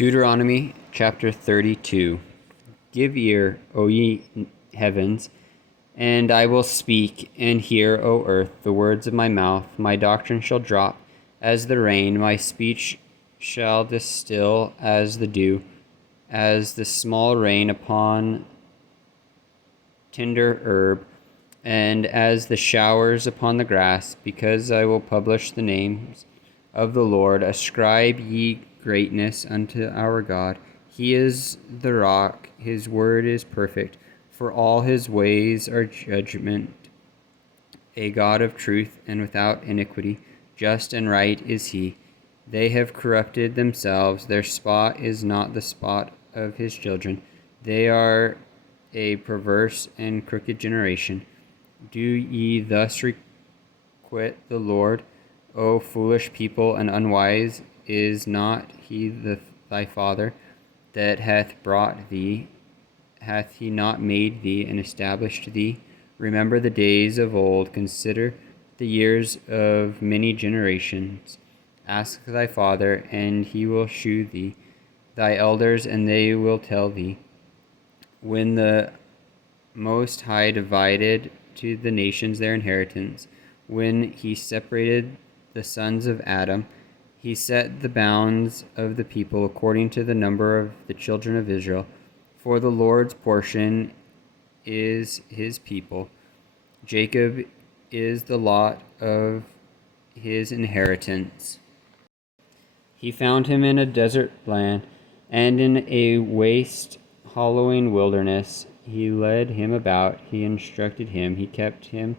Deuteronomy chapter 32. Give ear, O ye heavens, and I will speak, and hear, O earth, the words of my mouth. My doctrine shall drop as the rain, my speech shall distill as the dew, as the small rain upon tender herb, and as the showers upon the grass, because I will publish the names of the Lord. Ascribe ye greatness unto our God. He is the rock, his word is perfect, for all his ways are judgment. A God of truth and without iniquity, just and right is he. They have corrupted themselves, their spot is not the spot of his children. They are a perverse and crooked generation. Do ye thus requite the Lord, O foolish people and unwise? Is not he thy father that hath brought thee? Hath he not made thee and established thee? Remember the days of old, consider the years of many generations. Ask thy father, and he will shew thee, thy elders, and they will tell thee. When the Most High divided to the nations their inheritance, when he separated the sons of Adam, he set the bounds of the people according to the number of the children of Israel. For the Lord's portion is his people. Jacob is the lot of his inheritance. He found him in a desert land, and in a waste, hollowing wilderness. He led him about, he instructed him, he kept him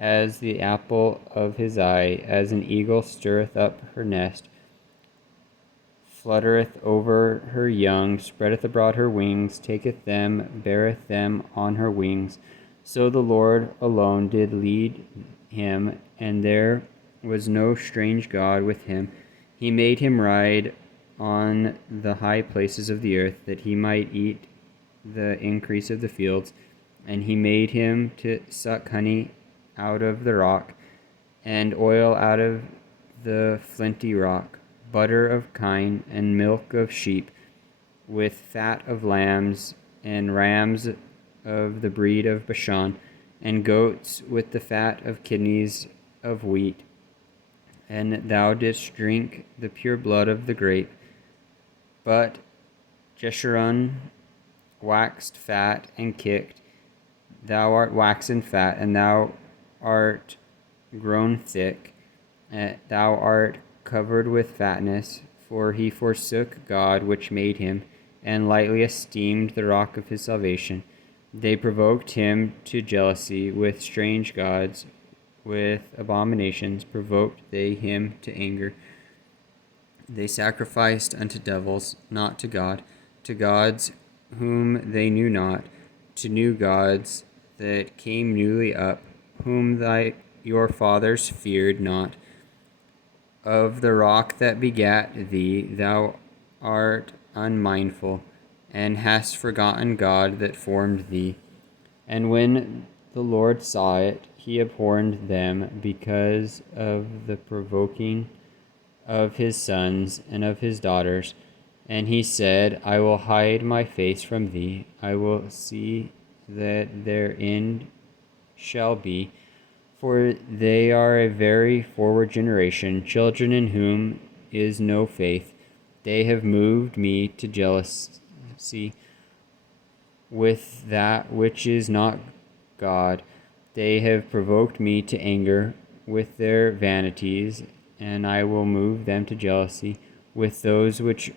as the apple of his eye, as an eagle stirreth up her nest, fluttereth over her young, spreadeth abroad her wings, taketh them, beareth them on her wings. So the Lord alone did lead him, and there was no strange God with him. He made him ride on the high places of the earth, that he might eat the increase of the fields. And he made him to suck honey out of the rock, and oil out of the flinty rock, butter of kine, and milk of sheep, with fat of lambs and rams of the breed of Bashan, and goats with the fat of kidneys of wheat. And thou didst drink the pure blood of the grape. But Jeshurun waxed fat and kicked. Thou art waxen fat, and thou art grown thick. Thou art covered with fatness, for he forsook God which made him, and lightly esteemed the rock of his salvation. They provoked him to jealousy with strange gods, with abominations provoked they him to anger. They sacrificed unto devils, not to God, to gods whom they knew not, to new gods that came newly up, whom your fathers feared not. Of the rock that begat thee thou art unmindful, and hast forgotten God that formed thee. And when the Lord saw it, he abhorred them because of the provoking of his sons and of his daughters. And he said, I will hide my face from thee. I will see that their end shall be. For they are a very forward generation, children in whom is no faith. They have moved me to jealousy with that which is not God. They have provoked me to anger with their vanities, and I will move them to jealousy with those which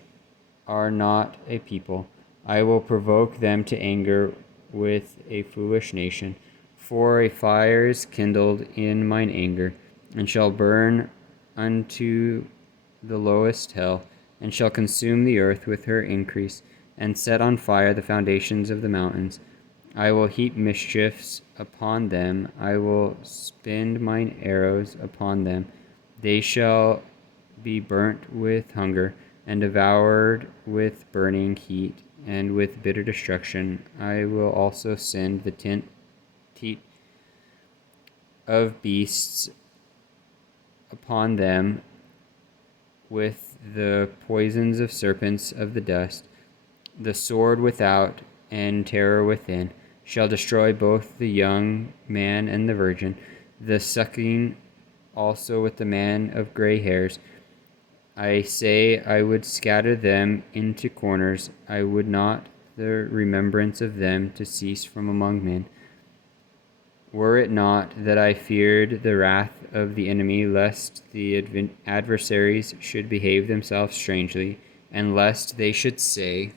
are not a people. I will provoke them to anger with a foolish nation. For a fire is kindled in mine anger, and shall burn unto the lowest hell, and shall consume the earth with her increase, and set on fire the foundations of the mountains. I will heap mischiefs upon them, I will spend mine arrows upon them. They shall be burnt with hunger, and devoured with burning heat, and with bitter destruction. I will also send the teat of beasts upon them, with the poisons of serpents of the dust, the sword without and terror within, shall destroy both the young man and the virgin, the sucking also with the man of gray hairs. I say I would scatter them into corners, I would not the remembrance of them to cease from among men. Were it not that I feared the wrath of the enemy, lest the adversaries should behave themselves strangely, and lest they should say,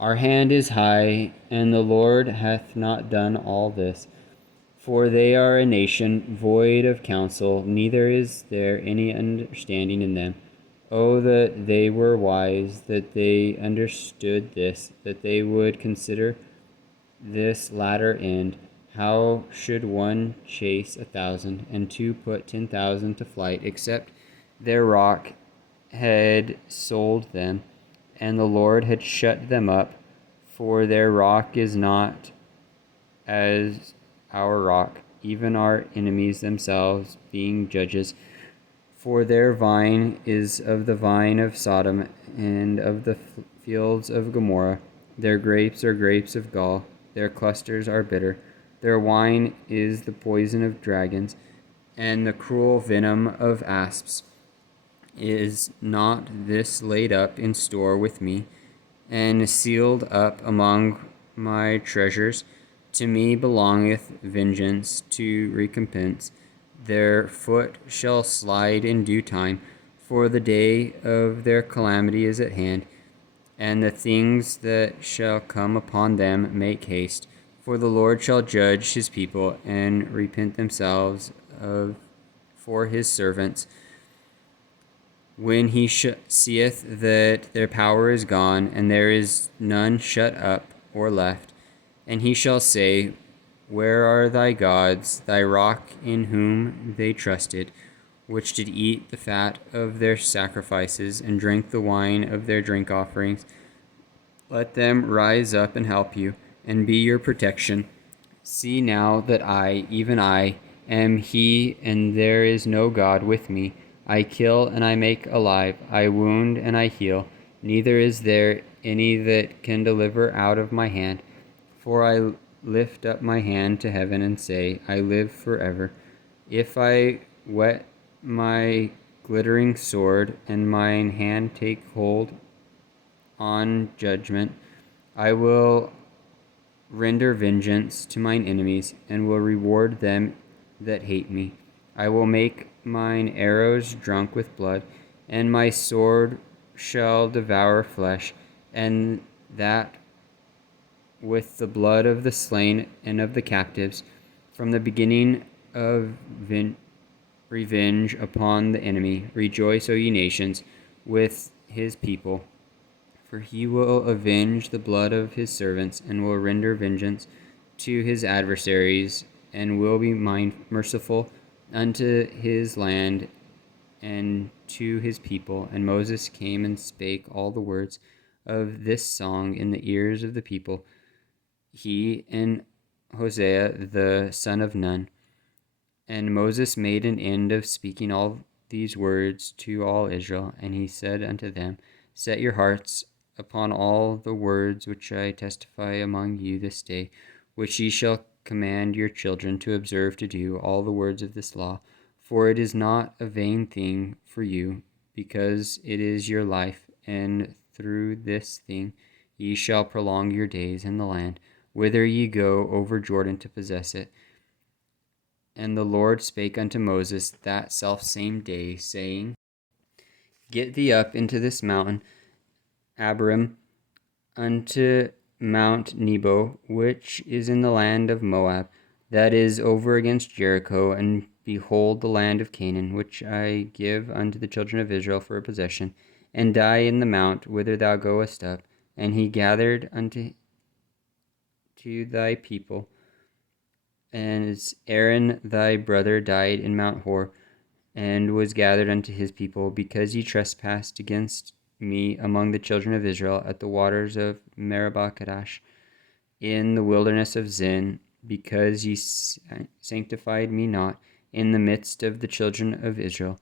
Our hand is high, and the Lord hath not done all this. For they are a nation void of counsel, neither is there any understanding in them. Oh, that they were wise, that they understood this, that they would consider this latter end. How should one chase 1,000, and two put 10,000 to flight, except their rock had sold them, and the Lord had shut them up? For their rock is not as our rock, even our enemies themselves being judges. For their vine is of the vine of Sodom, and of the fields of Gomorrah. Their grapes are grapes of gall, their clusters are bitter. Their wine is the poison of dragons, and the cruel venom of asps. Is not this laid up in store with me, and sealed up among my treasures? To me belongeth vengeance to recompense. Their foot shall slide in due time, for the day of their calamity is at hand, and the things that shall come upon them make haste. For the Lord shall judge his people, and repent themselves for his servants. When he seeth that their power is gone, and there is none shut up or left, and he shall say, Where are thy gods, thy rock in whom they trusted, which did eat the fat of their sacrifices, and drink the wine of their drink offerings? Let them rise up and help you, and be your protection. See now that I, even I, am he, and there is no God with me. I kill and I make alive, I wound and I heal. Neither is there any that can deliver out of my hand. For I lift up my hand to heaven and say, I live forever. If I whet my glittering sword, and mine hand take hold on judgment, I will render vengeance to mine enemies, and will reward them that hate me. I will make mine arrows drunk with blood, and my sword shall devour flesh, and that with the blood of the slain and of the captives, from the beginning of revenge upon the enemy. Rejoice, O ye nations, with his people. For he will avenge the blood of his servants, and will render vengeance to his adversaries, and will be merciful unto his land and to his people. And Moses came and spake all the words of this song in the ears of the people, he and Hosea the son of Nun. And Moses made an end of speaking all these words to all Israel, and he said unto them, Set your hearts upon all the words which I testify among you this day, which ye shall command your children to observe to do all the words of this law. For it is not a vain thing for you, because it is your life, and through this thing ye shall prolong your days in the land, whither ye go over Jordan to possess it. And the Lord spake unto Moses that selfsame day, saying, Get thee up into this mountain, Abiram, unto Mount Nebo, which is in the land of Moab, that is over against Jericho, and behold the land of Canaan, which I give unto the children of Israel for a possession, and die in the mount whither thou goest up. And he gathered unto thy people, and Aaron thy brother died in Mount Hor, and was gathered unto his people, because ye trespassed against me among the children of Israel at the waters of Meribah Kadesh, in the wilderness of Zin, because ye sanctified me not in the midst of the children of Israel.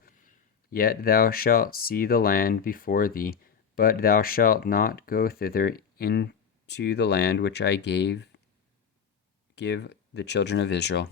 Yet thou shalt see the land before thee, but thou shalt not go thither into the land which I give the children of Israel.